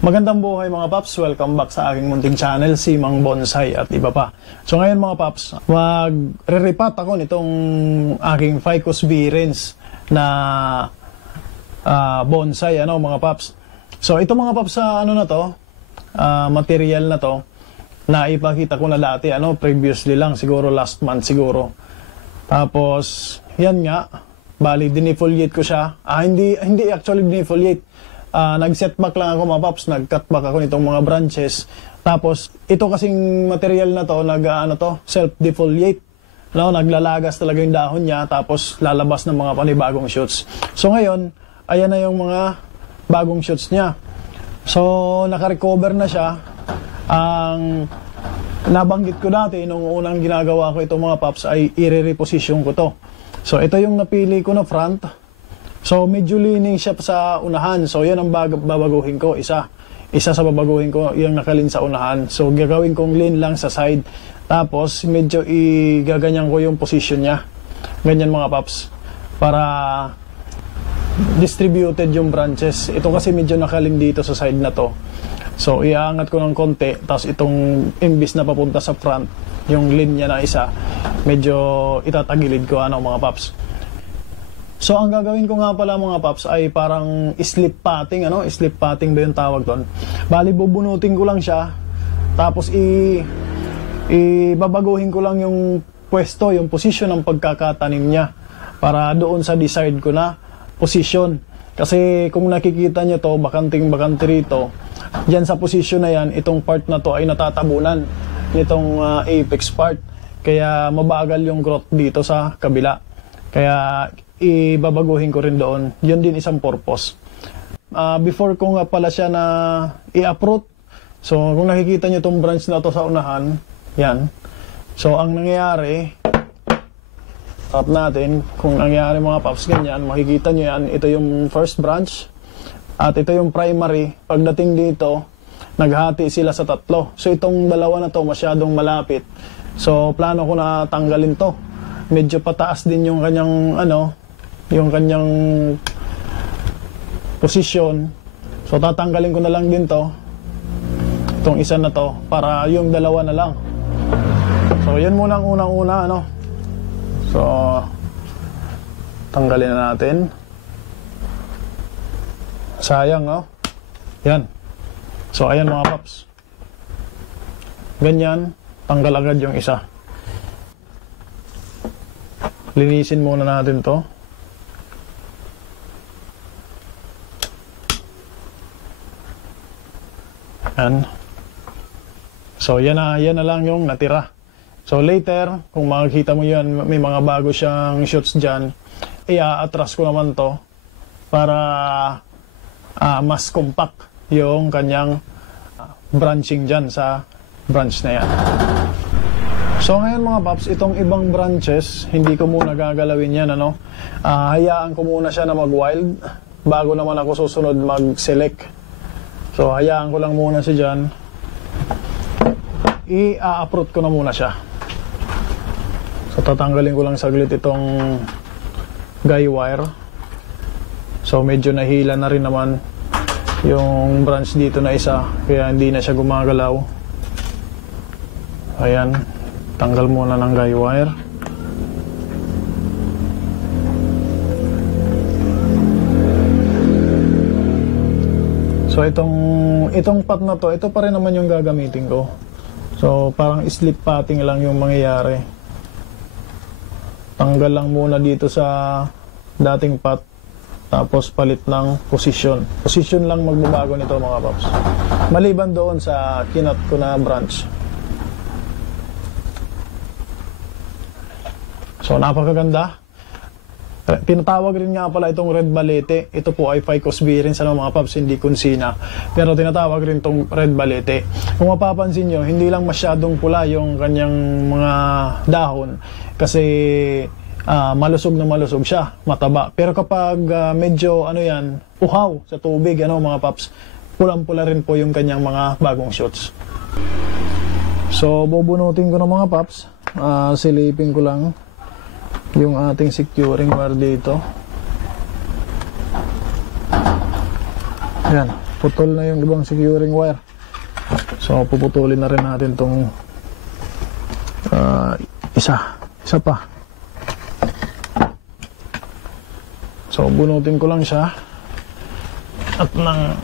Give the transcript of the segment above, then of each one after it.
Magandang buhay mga paps, welcome back sa aking munting channel, si Mang Bonsai at iba pa. So ngayon mga paps, magre-repat ako nitong aking Ficus virens na bonsai, mga paps. So ito mga paps sa na to, material na to, na ipakita ko na dati, previously lang, siguro last month siguro. Tapos, yan nga, bali dinifoliate ko siya. Hindi actually dinifoliate. Nag-setback lang ako mga paps, nag-cutback ako nitong mga branches. Tapos, ito kasing material na to, self-defoliate. Naglalagas talaga yung dahon niya, tapos lalabas ng mga panibagong shoots. So ngayon, ayan na yung mga bagong shoots niya. So, naka-recover na siya. Ang nabanggit ko dati, nung unang ginagawa ko itong mga paps, ay i-reposition ko to. So, ito yung napili ko na front. So, medyo leaning siya sa unahan. So, yan ang babaguhin ko. Isa sa babaguhin ko, yung nakalin sa unahan. So, gagawin kong lean lang sa side. Tapos, medyo igaganyan ko yung position niya. Ganyan mga paps. Para distributed yung branches. Ito kasi medyo nakalin dito sa side na to. So, iaangat ko ng konti. Tapos, itong imbis na papunta sa front, yung lean niya na isa, medyo itatagilid ko, mga paps. So, ang gagawin ko nga pala mga paps ay parang slip patting, slip patting ba yung tawag doon? Bali, bubunutin ko lang siya, tapos ibabaguhin ko lang yung pwesto, yung position ng pagkakatanim niya para doon sa desired ko na position. Kasi kung nakikita nyo to, bakanting-bakante rito, dyan sa position na yan, itong part na to ay natatabunan nitong apex part. Kaya mabagal yung growth dito sa kabila. Kaya ibabaguhin ko rin doon. Yun din isang purpose. Before ko nga pala siya na i-uproot. So, kung nakikita nyo itong branch na to sa unahan, yan. So, ang nangyayari, tap natin, kung nangyayari mga paps, ganyan, makikita nyo yan, ito yung first branch, at ito yung primary. Pagdating dito, naghati sila sa tatlo. So, itong dalawa na to masyadong malapit. So, plano ko na tanggalin to. Medyo pataas din yung kanyang yung kanyang posisyon. So tatanggalin ko na lang din to, itong isa na to, para yung dalawa na lang. So yun muna ang unang-una, So tanggalin na natin. Sayang, yan. So ayan mga paps, ganyan, tanggal agad yung isa. Linisin muna natin to. Yan. So yan na lang yung natira. So later, kung makikita mo yan, may mga bago siyang shoots dyan, i-atras ko naman to para mas compact yung kanyang branching dyan sa branch na yan. So ngayon mga paps, itong ibang branches, hindi ko muna gagalawin yan, hayaan ko muna siya na mag-wild bago naman ako susunod mag-select. So hayaan ko lang muna siya dyan. I-uproot ko na muna siya. So tatanggalin ko lang saglit itong guy wire. So medyo nahila na rin naman yung branch dito na isa, kaya hindi na siya gumagalaw. Ayan. Tanggal muna ng guy wire. So itong pot na to, ito pa rin naman yung gagamitin ko. So parang slip patting lang yung mangyayari. Tanggal lang muna dito sa dating pot, tapos palit ng position. Position lang magbabago nito mga paps. Maliban doon sa kinat ko na branch. So, napakaganda. Tinatawag rin nga pala itong red balete. Ito po ay Ficus virens, mga paps, hindi consina. Pero tinatawag rin itong red balete. Kung mapapansin nyo, hindi lang masyadong pula yung kanyang mga dahon. Kasi malusog na malusog siya, mataba. Pero kapag medyo, uhaw sa tubig, mga paps, pulang-pula rin po yung kanyang mga bagong shoots. So, bubunutin ko ng mga paps. Silipin ko lang yung ating securing wire dito. Ayan. putol na yung ibang securing wire. So puputulin na rin natin tong isa pa. So bunutin ko lang siya at nang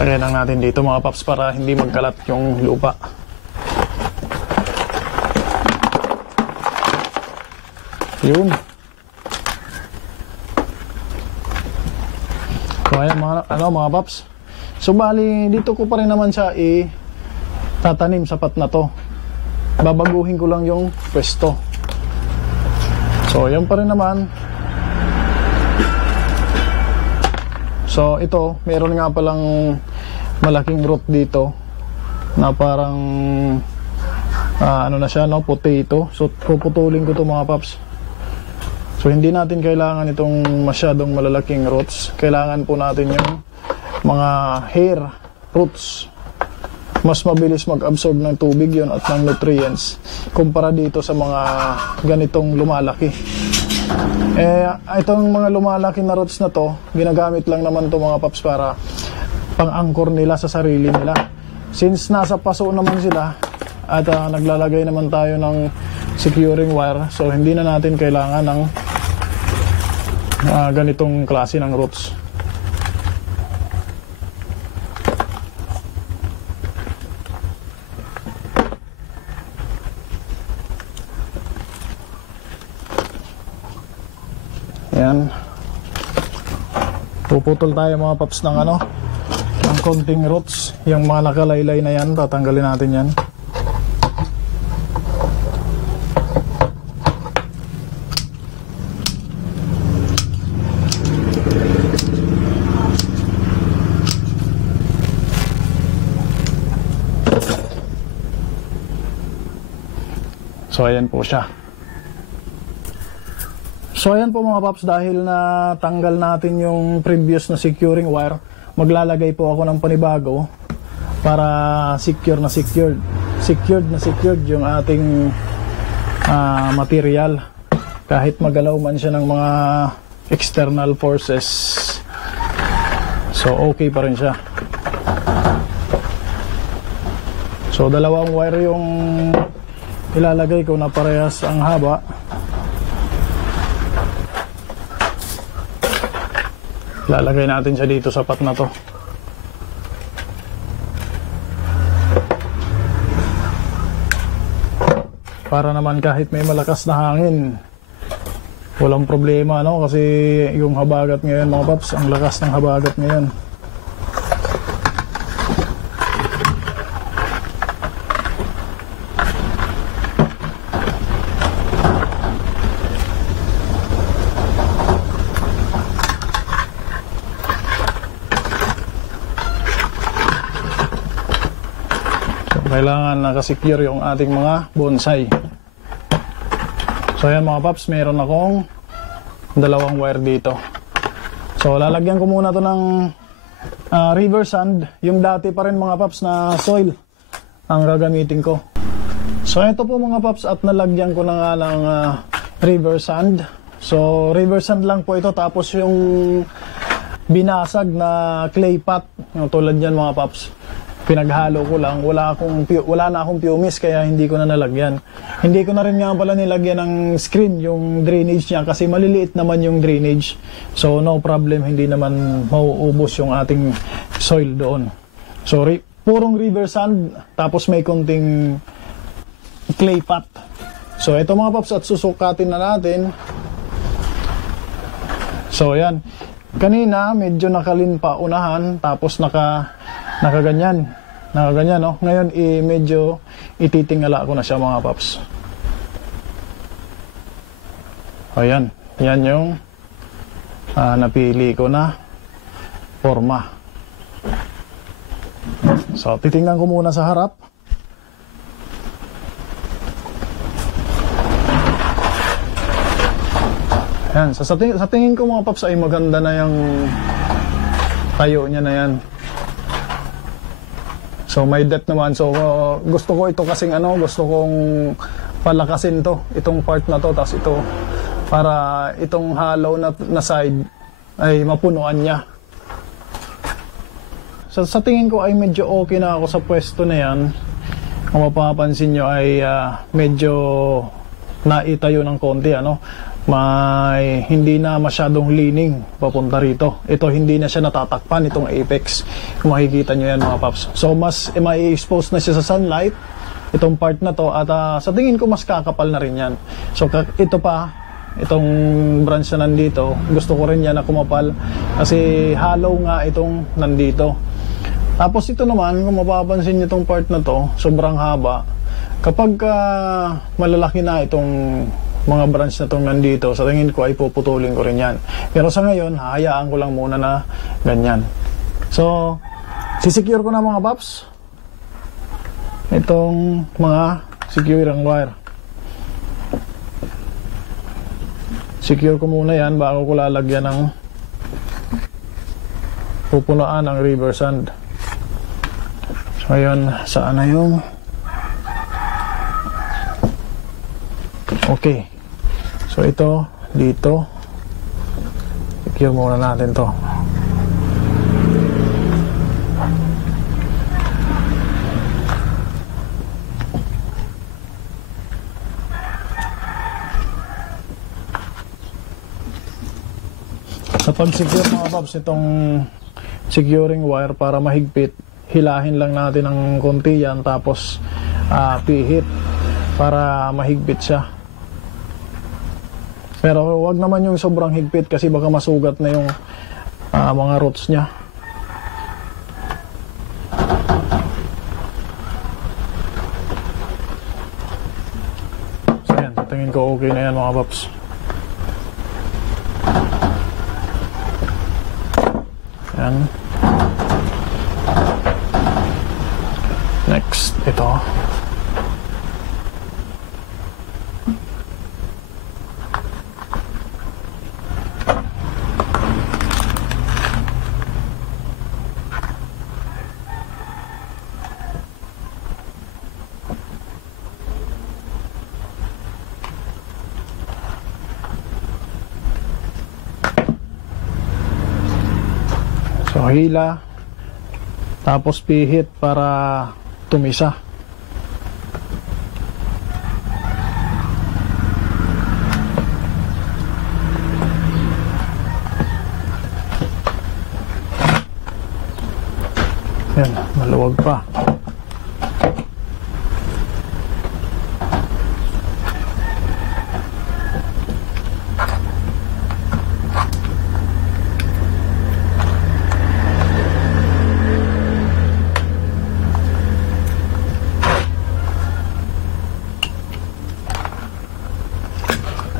lagay lang natin dito mga paps para hindi magkalat yung lupa. Yun. So ayan mga paps. So bali dito ko pa rin naman siya tatanim sa pat na to. Babaguhin ko lang yung pwesto. So yan pa rin naman. So ito, meron nga palang malaking root dito na parang ano na siya, no, potato. So puputulin ko to mga paps. So hindi natin kailangan itong masyadong malalaking roots. Kailangan po natin yung mga hair roots. Mas mabilis mag-absorb ng tubig yon at ng nutrients kumpara dito sa mga ganitong lumalaki. Itong mga lumalaki na roots na to, ginagamit lang naman to mga paps para pang-angkor nila sa sarili nila. Since nasa paso naman sila at naglalagay naman tayo ng securing wire, so hindi na natin kailangan ng ganitong klase ng roots. Ayan. Puputol tayo mga paps ng ng konting roots. Yung mga nakalaylay na yan, tatanggalin natin yan. So ayan po siya. So ayan po mga paps, dahil na tanggal natin yung previous na securing wire, maglalagay po ako ng panibago para secured yung ating material. Kahit magalaw man siya ng mga external forces, so okay pa rin siya. So dalawang wire yung ilalagay ko na parehas ang haba. Lalagay natin siya dito sa pat na to. Para naman kahit may malakas na hangin, walang problema, no? Kasi yung habagat ngayon mga paps, ang lakas ng habagat ngayon. Kailangan nakasecure yung ating mga bonsai. So ayan mga paps, meron akong dalawang wire dito. So lalagyan ko muna to ng river sand. Yung dati pa rin mga paps na soil ang gagamitin ko. So ito po mga paps, at nalagyan ko na nga ng river sand. So river sand lang po ito, tapos yung binasag na clay pot, yung tulad yan mga paps, pinaghalo ko lang. Wala na akong pumice, kaya hindi ko na nalagyan. Hindi ko na rin nga pala nilagyan ng screen yung drainage niya kasi maliliit naman yung drainage. So no problem, hindi naman mauubos yung ating soil doon. So purong river sand, tapos may konting clay pot. So ito mga paps, at susukatin na natin. So ayan, kanina medyo nakalimpa unahan, tapos nakaganyan, no? Ngayon medyo ititingala ko na siya mga paps. Ayan, yan yung napili ko na forma. So, titingnan ko muna sa harap. Ayan, sa tingin ko mga paps ay maganda na yung tayo niya na yan. So, may depth naman. So, gusto ko ito kasing gusto kong palakasin to, itong part na to, tapos ito, para itong hollow na side ay mapunuan niya. So, sa tingin ko ay medyo okay na ako sa pwesto na yan. Kung mapapansin nyo ay medyo naitayo ng konti, may hindi na masyadong leaning papunta rito. Ito hindi na siya natatakpan, itong apex. Kung makikita nyo yan mga paps. So mas mai-expose na siya sa sunlight, itong part na to, at sa tingin ko mas kakapal na rin yan. So ito pa, itong branch na nandito, gusto ko rin yan na kumapal kasi hollow nga itong nandito. Tapos ito naman, kung mapapansin nyo itong part na to, sobrang haba. Kapag malalaki na itong mga branch na itong nandito, sa tingin ko ay puputulin ko rin yan. Pero sa ngayon, hahayaan ko lang muna na ganyan. So, sisecure ko na mga paps itong mga securing wire. Secure ko muna yan bago ko lalagyan ng pupunaan ng river sand. So, ngayon, saan na yung okay. So ito, dito. Secure muna natin to. Sa pag-secure mga paps, itong securing wire para mahigpit, hilahin lang natin ng konti yan, tapos pihit para mahigpit siya. Pero wag naman yung sobrang higpit kasi baka masugat na yung mga roots niya. So yan, tingin ko okay na yan mga paps. Yan. Next, ito. So hila, tapos pihit para tumisa. Yan, maluwag pa.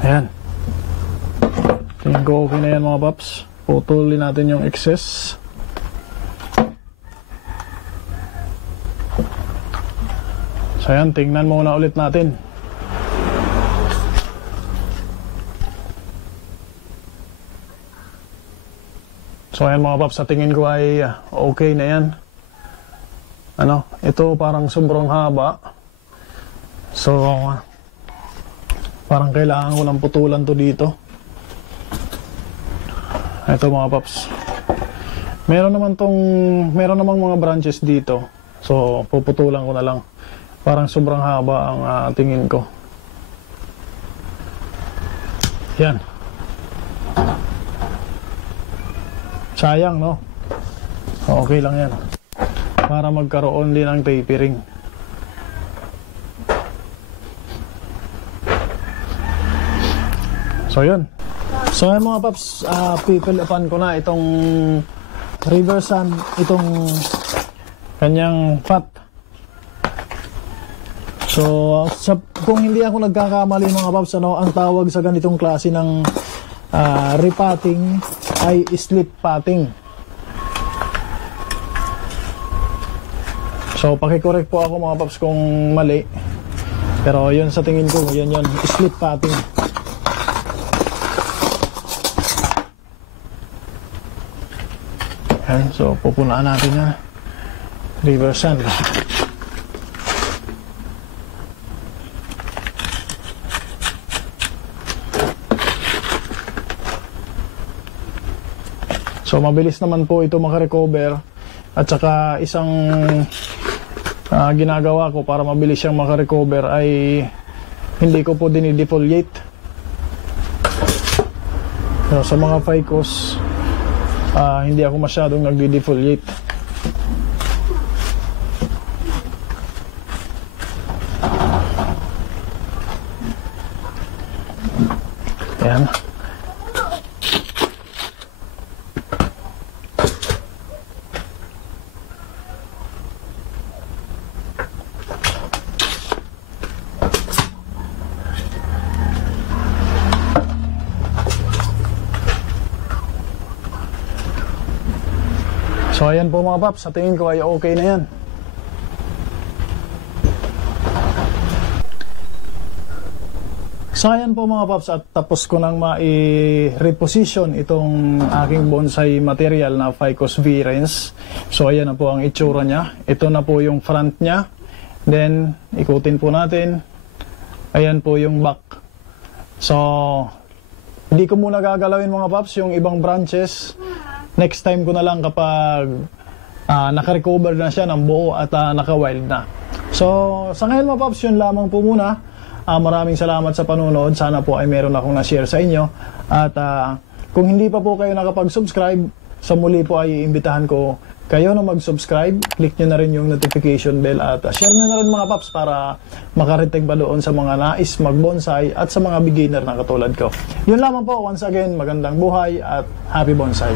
Ayan. Tingin ko okay na yan mga paps. Putulin natin yung excess. So ayan, tingnan muna ulit natin. So ayan mga paps, sa tingin ko ay okay na yan. Ito parang sobrang haba. So parang kailangan ko ng putulan to dito. Ito mga paps. Meron namang mga branches dito. So puputulan ko na lang. Parang sobrang haba ang tingin ko. Yan. Sayang, no? Okay lang yan. Para magkaroon din ng tapering. So yun. So yun mga paps, pipilipan ko na itong river sand, itong kanyang pot. So, kung hindi ako nagkakamali mga paps, ano, ang tawag sa ganitong klase ng repotting ay slip potting. So, pakicorrect po ako mga paps kung mali. Pero yun sa tingin ko, yun, slip potting. Yan, so pupunaan natin na river sand. So mabilis naman po ito makarecover, at saka isang ginagawa ko para mabilis siyang makarecover ay hindi ko po dinidefoliate. So, sa mga ficus, hindi ako masyadong nagdi-defoliate. Ayan. So ayan po mga paps, sa tingin ko ay okay na yan. So ayan po mga paps, at tapos ko nang ma-reposition itong aking bonsai material na Ficus virens. So ayan na po ang itsura niya. Ito na po yung front niya. Then ikutin po natin. Ayan po yung back. So hindi ko muna gagalawin mga paps yung ibang branches. Next time ko na lang kapag naka-recover na siya ng buo at naka-wild na. So, sa ngayon mga paps, yun lamang po muna. Maraming salamat sa panonood. Sana po ay meron akong na-share sa inyo. At kung hindi pa po kayo nakapag-subscribe, sa muli po ay iimbitahan ko kayo na mag-subscribe. Click nyo na rin yung notification bell at share nyo na rin mga paps para makarating pa doon sa mga nais mag-bonsai at sa mga beginner na katulad ko. Yun lamang po. Once again, magandang buhay at happy bonsai.